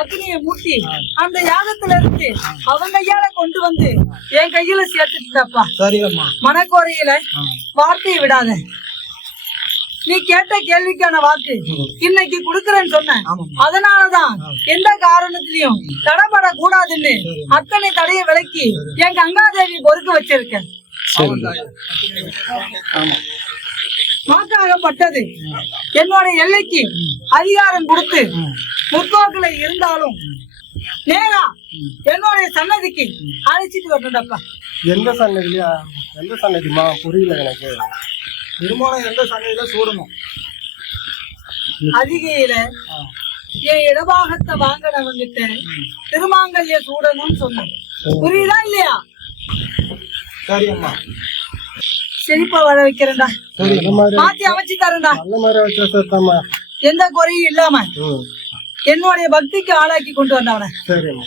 அக்னியை மூட்டி அந்த யாகத்துல இருந்து அவங்க கையால கொண்டு வந்து என் கையில சேர்த்துட்டப்பா. சரியம்மா. மனக்குறையில வார்த்தையை விடாத. நீ கேட்ட கேள்விக்கான வாக்கு இன்னைக்கு குடுக்கறேன்னு சொன்னேன். அதனாலதான் எந்த காரணத்திலயும் தடைபட கூடாதுன்னு அத்தனை தடையை விலக்கி என் கங்காதேவி பொறுக்க வச்சிருக்கேன். வாக்காகப்பட்டது என்னோட எல்லைக்கு அதிகாரம் கொடுத்து முற்போக்குல இருந்தாலும் நேரா என்னுடைய சன்னதிக்கு அழைச்சிட்டு வரணும்டப்பா. எந்த சன்னதியா? எந்த சன்னதிமா? புரியல எனக்கு. திருமணம் எந்த சன்னதியில சூடணும்? அதிகையில என் இடபாகத்தை வாங்கினவங்கிட்ட திருமாங்கல்ய சூடணும்னு சொன்னேன். புரியுதா இல்லையா? சரியம்மா. செழிப்பா வாழ வைக்கிறேன்டா. மாத்தி அமைச்சு தரேன்டா. எந்த குறையும் இல்லாம என்னுடைய பக்திக்கு ஆளாக்கி கொண்டு வந்தவன. சரிம்மா.